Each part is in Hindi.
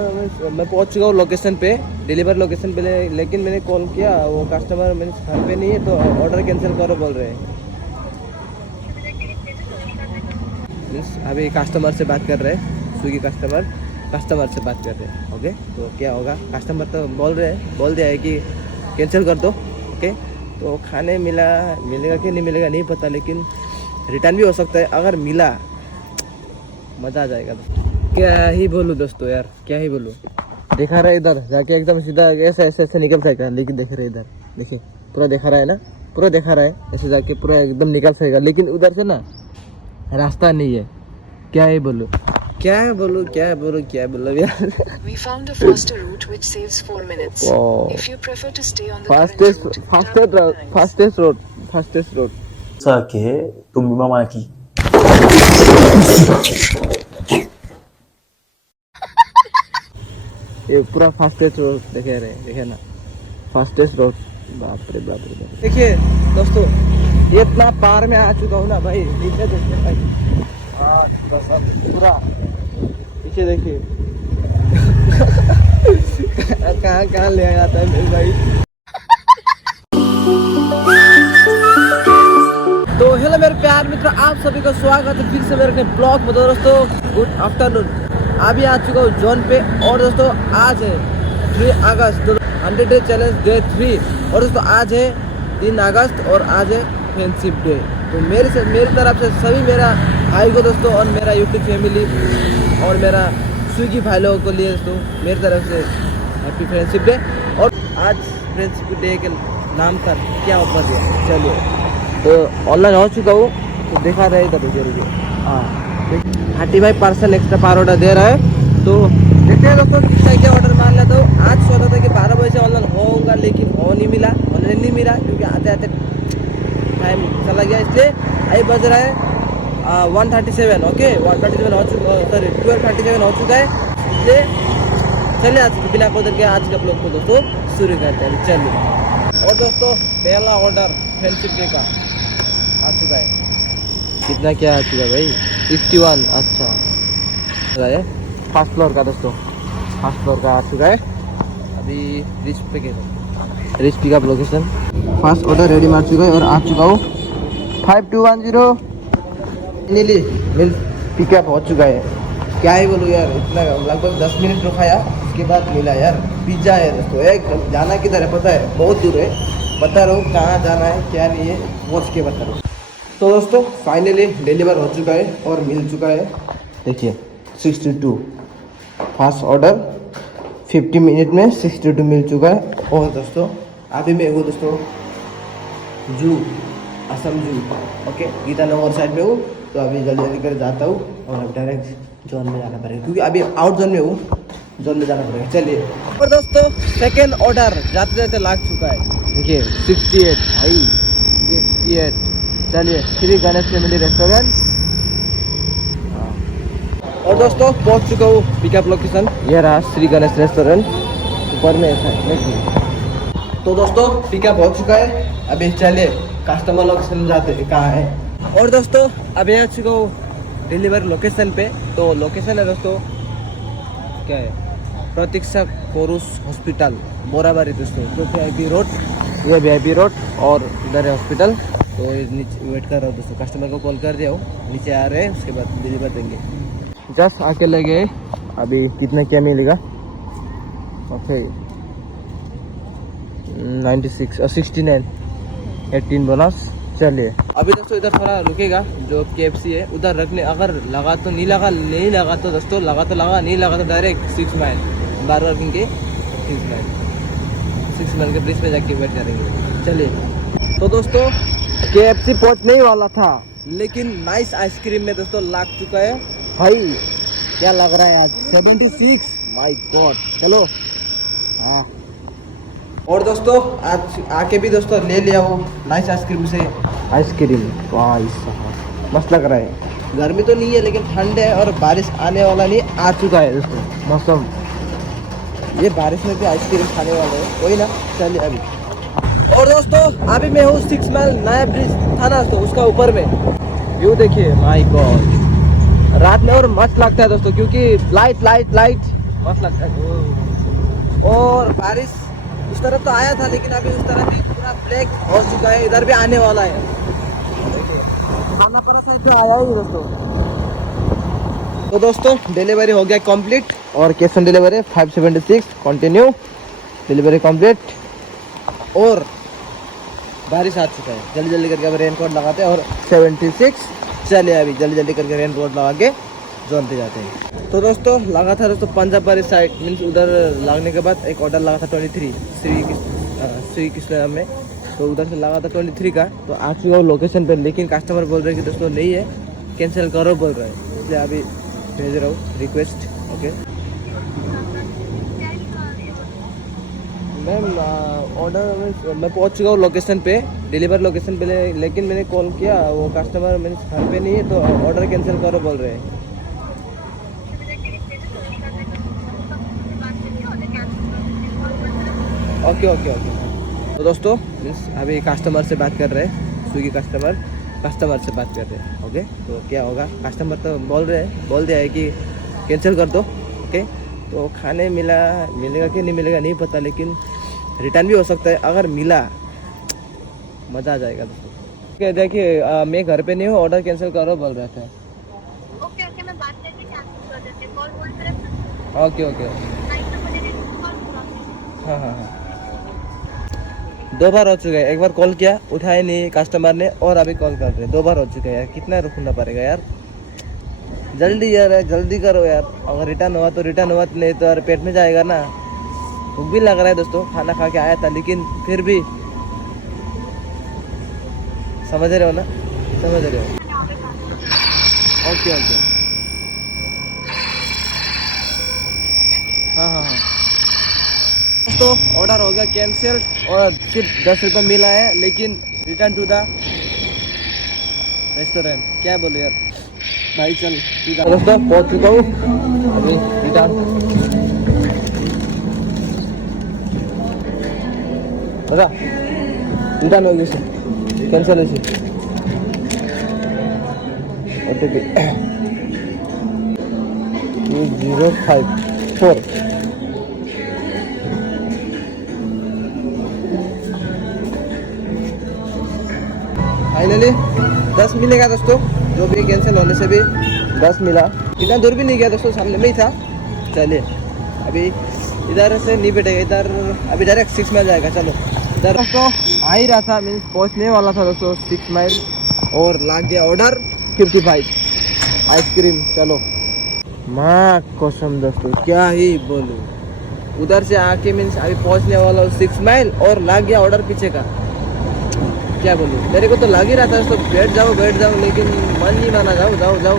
मैं पहुंच चुका हूँ लोकेशन पे, डिलीवर लोकेशन पे, लेकिन मैंने कॉल किया, वो कस्टमर मेरे घर पे नहीं है, तो ऑर्डर कैंसिल करो बोल रहे हैं। अभी कस्टमर से बात कर रहे हैं, स्विगी कस्टमर से बात कर रहे हैं। ओके, तो क्या होगा, कस्टमर तो बोल दिया है कि कैंसिल कर दो। ओके, तो खाने मिलेगा कि नहीं मिलेगा नहीं पता, लेकिन रिटर्न भी हो सकता है। अगर मिला मज़ा आ जाएगा। तो क्या ही बोलूँ दोस्तों यार, क्या ही बोलूँ। दिखा रहा है इधर जाके एकदम सीधा ऐसे निकल जाएगा, लेकिन देख रहे इधर, देखिए पूरा दिखा रहा है ना, पूरा दिखा रहा है ऐसे जाके पूरा एकदम निकल जाएगा, लेकिन उधर से ना रास्ता नहीं है। क्या ही बोलूँ यार। We found a faster route which saves 4 minutes. Wow. If you prefer to stay on the current route, fastest road. Sake tumbi mama ki. ये पूरा फास्टेस्ट रोड देखे ना, फास्टेस्ट रोड। बाप रे बाप। देखिए दोस्तों, ये इतना पार में आ चुका हूँ ना भाई, नीचे देखिए भाई, पूरा पीछे देखिए। कहाँ ले आता है मेरे भाई। तो हेलो मेरे प्यार मित्र, आप सभी का स्वागत है फिर से मेरे ब्लॉग में। दोस्तों गुड आफ्टरनून। अभी आ चुका हूँ जोन पे, और दोस्तों आज है 3 अगस्त 100 डे चैलेंज डे 3, और दोस्तों आज है 3 अगस्त और आज है फ्रेंडशिप डे। तो मेरी तरफ से सभी मेरा भाई को दोस्तों, और मेरा यूट्यूब फैमिली और मेरा स्विगी भाई लोगों को लिए दोस्तों मेरी तरफ से हैप्पी फ्रेंडशिप डे। और आज फ्रेंडशिप डे के नाम पर क्या ऑफर दिया, चलिए। तो ऑनलाइन हो चुका हूँ, तो दिखा रहे इधर रुकिए। हाँ, 35% एक्स्ट्रा पर ऑर्डर दे रहा है। तो देखते हैं दोस्तों क्या ऑर्डर मान लेता हूँ। आज सोचा था कि 12 बजे से ऑनलाइन होगा, लेकिन ऑनलाइन नहीं मिला, क्योंकि आते टाइम चला गया, इसलिए अभी बज रहा है 137। ओके, 137 हो चुका, सॉरी 12:37 हो चुका है। इसलिए चलिए आज बिना कोदर के आज के आप लोग को दोस्तों शुरू करते हैं, चलिए। और दोस्तों पहला ऑर्डर फ्रेंडशिप डे का आ चुका है। कितना क्या आ चुका है भाई, 51। अच्छा, फर्स्ट फ्लोर का दोस्तों, फर्स्ट फ्लोर का आ चुका है। अभी rich pickup location, first order ready मार चुका है और आ चुका हूँ 5210 नीली मिल पिकअप हो चुका है। क्या ही बोलूँ यार, इतना लगभग 10 मिनट रुकाया, उसके बाद मिला यार। पिज्जा है दोस्तों, एक जाना किधर है पता है, बहुत दूर है, बता रहा हूँ कहाँ जाना है क्या नहीं है, पहुँच के बता रहा हूँ। तो दोस्तों फाइनली डिलीवर हो चुका है और मिल चुका है। देखिए 62 फर्स्ट ऑर्डर 50 मिनट में 62 मिल चुका है। और दोस्तों अभी मैं हूँ दोस्तों जू, असम जू, ओके, गीतानगर साइड में हूँ। तो अभी जल्दी कर जाता हूँ और अब डायरेक्ट जोन में जाना पड़ेगा, क्योंकि अभी आउट जोन में हूँ, जोन में जाना पड़ेगा। चलिए। और दोस्तों सेकेंड ऑर्डर जाते जाते लग चुका है। देखिए 68 भाई, 68। चलिए, श्री गणेश फैमिली रेस्टोरेंट। और दोस्तों पहुंच चुका हूँ पिकअप लोकेशन, ये रहा श्री गणेश रेस्टोरेंट, ऊपर में ऐसा देखिए। तो दोस्तों पिकअप हो चुका है, अभी चलिए कस्टमर लोकेशन जाते हैं कहाँ है। और दोस्तों अभी आ चुका हूँ डिलीवरी लोकेशन पे। तो लोकेशन है दोस्तों क्या है, प्रतीक्षा कोरुस हॉस्पिटल बोराबारी दोस्तों, जो VIP रोड, ये VIP रोड और इधर है हॉस्पिटल। तो नीचे वेट कर रहा हूँ दोस्तों, कस्टमर को कॉल कर दिया हूँ, नीचे आ रहे हैं, उसके बाद डिलीवर देंगे। जस्ट आके लगे, अभी कितना क्या मिलेगा। ओके 96 और 69 18 बोनस। चलिए अभी दोस्तों इधर थोड़ा रुकेगा, जो KFC है उधर रखने, अगर लगा तो नहीं लगा तो दोस्तों लगा तो लगा, नहीं लगा तो डायरेक्ट 6 माइल बार के 6 माइल के ब्रिज पे जाके वेट करेंगे। चलिए। तो दोस्तों KFC पहुंचने ही वाला था, लेकिन नाइस आइसक्रीम में दोस्तों लग चुका है भाई। क्या लग रहा है आज 76, माय गॉड। चलो हाँ। और दोस्तों आज आके भी दोस्तों ले लिया वो नाइस आइसक्रीम से आइसक्रीम, वाह मस्त लग रहा है। गर्मी तो नहीं है, लेकिन ठंड है और बारिश आने वाला नहीं, आ चुका है दोस्तों मौसम। ये बारिश में भी आइसक्रीम खाने वाले हैं, वही ना। चलिए अभी। और दोस्तों अभी मैं हूँ 6 माइल नया ब्रिज था ना दोस्तों, उसका ऊपर में व्यू देखिए, माय गॉड। रात में और मस्त लगता है दोस्तों, क्योंकि लाइट मस्त लगता है। और बारिश उस तरफ तो आया था लेकिन अभी उस तरफ भी पूरा ब्लैक हो चुका है, इधर भी आने वाला है। दोनों तरफ से इधर आया ही दोस्तों। तो दोस्तों डिलीवरी हो गया कंप्लीट और cash on delivery 576 continue, delivery complete. और बारिश आ चुका है, जल्दी जल्दी करके अब रेन कोट लगाते हैं और 76 चलिए अभी जल्दी जल्दी करके रेन कोट लगा के जोन पे जाते हैं। तो दोस्तों लगा था दोस्तों पंजाब साइड मीन्स उधर लगने के बाद एक ऑर्डर लगा था 23 श्री कृष्ण में, तो उधर से लगा था 23 का। तो आ चुका हूँ लोकेशन पे, लेकिन कस्टमर बोल रहे हैं कि दोस्तों नहीं है, कैंसिल करो बोल रहे हैं, इसलिए अभी भेज रहा हूँ रिक्वेस्ट। ओके मैम ऑर्डर मैं पहुंच चुका हूँ लोकेशन पे, डिलीवर लोकेशन पे, लेकिन मैंने कॉल किया वो कस्टमर मेरे घर पे नहीं है, तो ऑर्डर कैंसिल करो बोल रहे हैं। Okay okay okay. तो दोस्तों मीन्स अभी कस्टमर से बात कर रहे हैं, स्विगी कस्टमर से बात कर रहे हैं। ओके तो क्या होगा, कस्टमर तो बोल दिया है कि कैंसिल कर दो। ओके तो खाने मिलेगा कि नहीं मिलेगा नहीं पता, लेकिन रिटर्न भी हो सकता है। अगर मिला मज़ा आ जाएगा दोस्तों। देखिए मैं घर पे नहीं हूँ, ऑर्डर कैंसिल करो बोल रहे थे। ओके ओके मैं बात करके कैंसिल कर देते हैं, कॉल होल्ड पे रखना। ओके ओके नाइट में मुझे कॉल करो। हाँ 2 बार हो चुका है, एक बार कॉल किया उठाया नहीं कस्टमर ने, और अभी कॉल कर रहे हैं, 2 बार हो चुका है यार, कितना रुकना पड़ेगा यार, जल्दी यार जल्दी करो यार। अगर रिटर्न हुआ तो रिटर्न हुआ, नहीं तो यार पेट में जाएगा ना। भूख भी लग रहा है दोस्तों, खाना खा के आया था, लेकिन फिर भी समझ रहे हो ना, समझ रहे हो। ओके ओके हाँ दोस्तों ऑर्डर हो गया कैंसिल और सिर्फ 10 रुपये मिला है, लेकिन रिटर्न टू द रेस्टोरेंट। क्या बोले यार भाई, चल ठीक है दोस्तों पहुँच चुका हूँ अभी रिटर्न। बता रिटर्न हो गई, कैंसिल है OTP 2054। फाइनली 10 मिलेगा दोस्तों, जो भी कैंसिल होने से भी 10 मिला। इतना दूर भी नहीं गया दोस्तों, सामने में ही था। चलिए अभी इधर से नहीं बैठेगा, इधर अभी डायरेक्ट 6 माइल जाएगा। चलो इधर दोस्तों आ ही रहा था, मीन्स पहुँचने वाला था दोस्तों 6 माइल, और लाग गया ऑर्डर 55 आइसक्रीम। चलो माँ कसम दोस्तों क्या ही बोलूँ, उधर से आके मीन्स अभी पहुँचने वाला 6 माइल और लाग गया ऑर्डर पीछे का। क्या बोलूँ, मेरे को तो लग ही रहा था दोस्तों बैठ जाओ, लेकिन मन नहीं माना, जाओ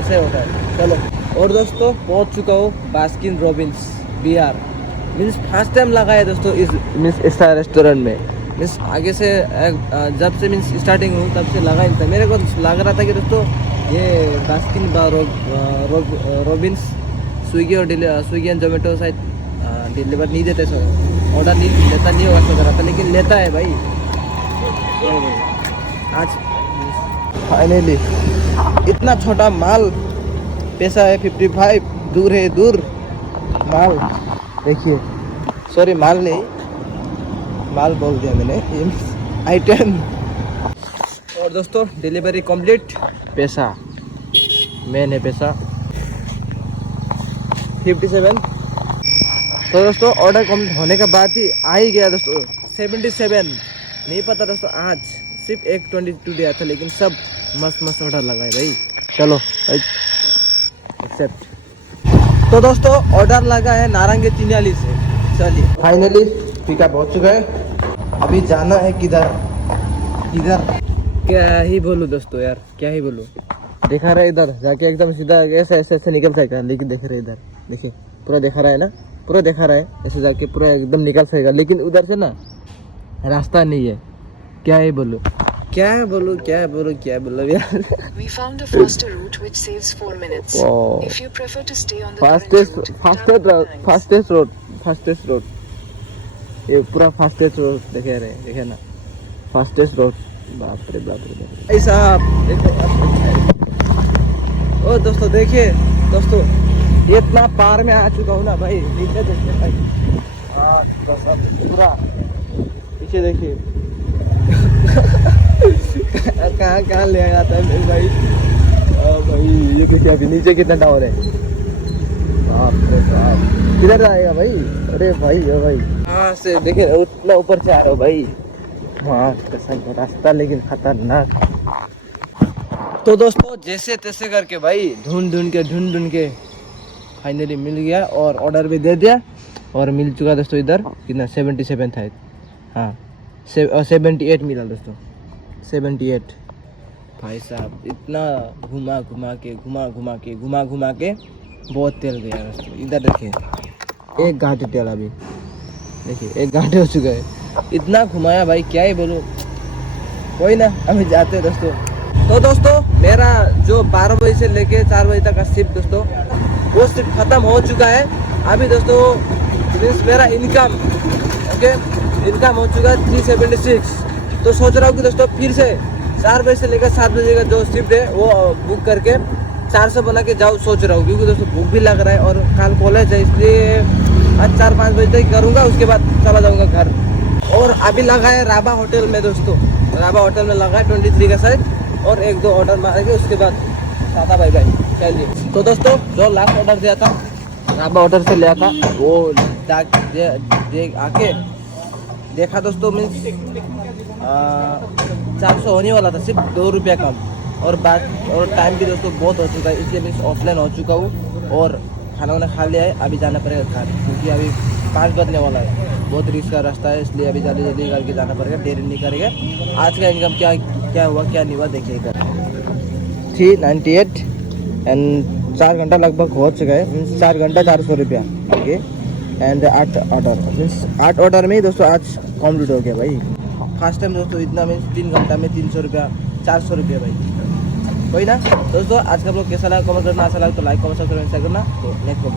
ऐसे होता है। चलो और दोस्तों पहुंच चुका हूँ Baskin Robbins Bihar, means first time लगा है दोस्तों इस मीन्स इस रेस्टोरेंट में। मीन्स आगे से जब से मीन्स स्टार्टिंग हूँ तब से लगा ही था, मेरे को लग रहा था कि दोस्तों ये Baskin Robbins Swiggy and Zomato शायद डिलीवर नहीं देते, सर ऑर्डर नहीं लेता, नहीं होगा सोच रहा था, लेकिन लेता है भाई। आज फाइनली इतना छोटा माल, पैसा है 55, दूर है दूर माल। देखिए सॉरी माल नहीं, माल बोल दिया मैंने, आइटम। और दोस्तों डिलीवरी कंप्लीट, पैसा मेन है, पैसा 57। तो दोस्तों ऑर्डर कंप्लीट होने के बाद ही आ ही गया दोस्तों 77। नहीं पता दोस्तों आज सिर्फ एक 22 दिया था, लेकिन सब मस्त ऑर्डर लगा है भाई। चलो एक्सेप्ट। तो दोस्तों ऑर्डर लगा है नारंगी 43 से। चलिए फाइनली पिकअप हो चुका है, अभी जाना है किधर। क्या ही बोलूँ दोस्तों यार, क्या ही बोलूँ। दिखा रहा है इधर जाके एकदम सीधा ऐसे निकल जाएगा, लेकिन देख रहे इधर, देखिए पूरा दिखा रहा है ना, पूरा दिखा रहा है ऐसे जाके पूरा एकदम निकल जाएगा, लेकिन उधर से ना रास्ता नहीं है। क्या ही बोलूँ यार। We found a faster route which saves 4 minutes. Wow. If you prefer to stay on the current route, thanks. Fastest road, ये पूरा फास्टेस्ट रोड देखे ना, फास्टेस्ट रोड। बाप रे ऐसा देखो। ओ दोस्तों देखिए दोस्तों इतना पार में आ चुका हूँ ना भाई, नीचे देखिए भाई। हाँ पूरा पीछे देखिए। कहाँ कहाँ ले जाता है मेरे भाई। भाई ये देखिए अभी नीचे कितना डाउन है। बाप रे बाप, किधर आएगा भाई। अरे भाई ओ भाई, कहाँ से देखिए उतना ऊपर से आ रहा हो भाई। हाँ कसम रास्ता लेकिन खतरनाक। तो दोस्तों जैसे तैसे करके भाई ढूंढ ढूंढ के फाइनली मिल गया और ऑर्डर भी दे दिया और मिल चुका दोस्तों। इधर कितना 77 था। हाँ 78 मिला दोस्तों, 78। भाई साहब इतना घुमा घुमा के बहुत तेल गया दोस्तों। इधर देखिए 1 घंटे तेल, अभी देखिए 1 घंटे हो चुका है। इतना घुमाया भाई क्या ही बोलूँ। कोई ना, अभी जाते हैं दोस्तों। तो दोस्तों मेरा जो 12 बजे से लेके 4 बजे तक का शिफ्ट दोस्तों, वो शिफ्ट खत्म हो चुका है। अभी दोस्तों मीन्स मेरा इनकम इनकम हो चुका है 376। तो सोच रहा हूँ कि दोस्तों फिर से 4 बजे से लेकर 7 बजे का जो शिफ्ट है वो बुक करके 400 बना के जाऊँ सोच रहा हूँ, क्योंकि दोस्तों भूख भी लग रहा है और कल कॉलेज है, इसलिए आज 4-5 बजे तक करूँगा, उसके बाद चला जाऊँगा घर। और अभी लगा है राबा होटल में दोस्तों, राबा होटल में लगा है 23 का साइज, और 1-2 ऑर्डर मारेंगे, उसके बाद टाटा बाय बाय। चलिए तो दोस्तों जो लास्ट ऑर्डर दिया था राबा होटल से लिया था, वो आके देखा दोस्तों, मीन्स 400 होने वाला था, सिर्फ 2 रुपया कम। और टाइम भी दोस्तों बहुत हो चुका है, इसलिए मीन्स ऑफलाइन हो चुका हूँ और खाना वाना खा लिया है। अभी जाना पड़ेगा घर, क्योंकि अभी 5 बजने वाला है, बहुत रिस्क का रास्ता है, इसलिए अभी जल्दी करके जाना पड़ेगा, देरी नहीं करेगा। आज का इनकम क्या हुआ क्या नहीं हुआ देखिए। इधर 398 एंड 4 घंटा लगभग हो चुका है, मीन्स 4 घंटा 400 रुपया। Okay and 8 order, means 8 order में ही दोस्तों आज कम्प्लीट हो गया भाई। फर्स्ट टाइम दोस्तों इतना, मीन्स 3 घंटा में 300 रुपया 400 रुपया भाई। कोई ना दोस्तों, आज का ब्लॉग कैसा लगा कमेंट करना, अच्छा लगा तो लाइक कमेंट सब्सक्राइब करना। तो नेक्स्ट ब्लॉग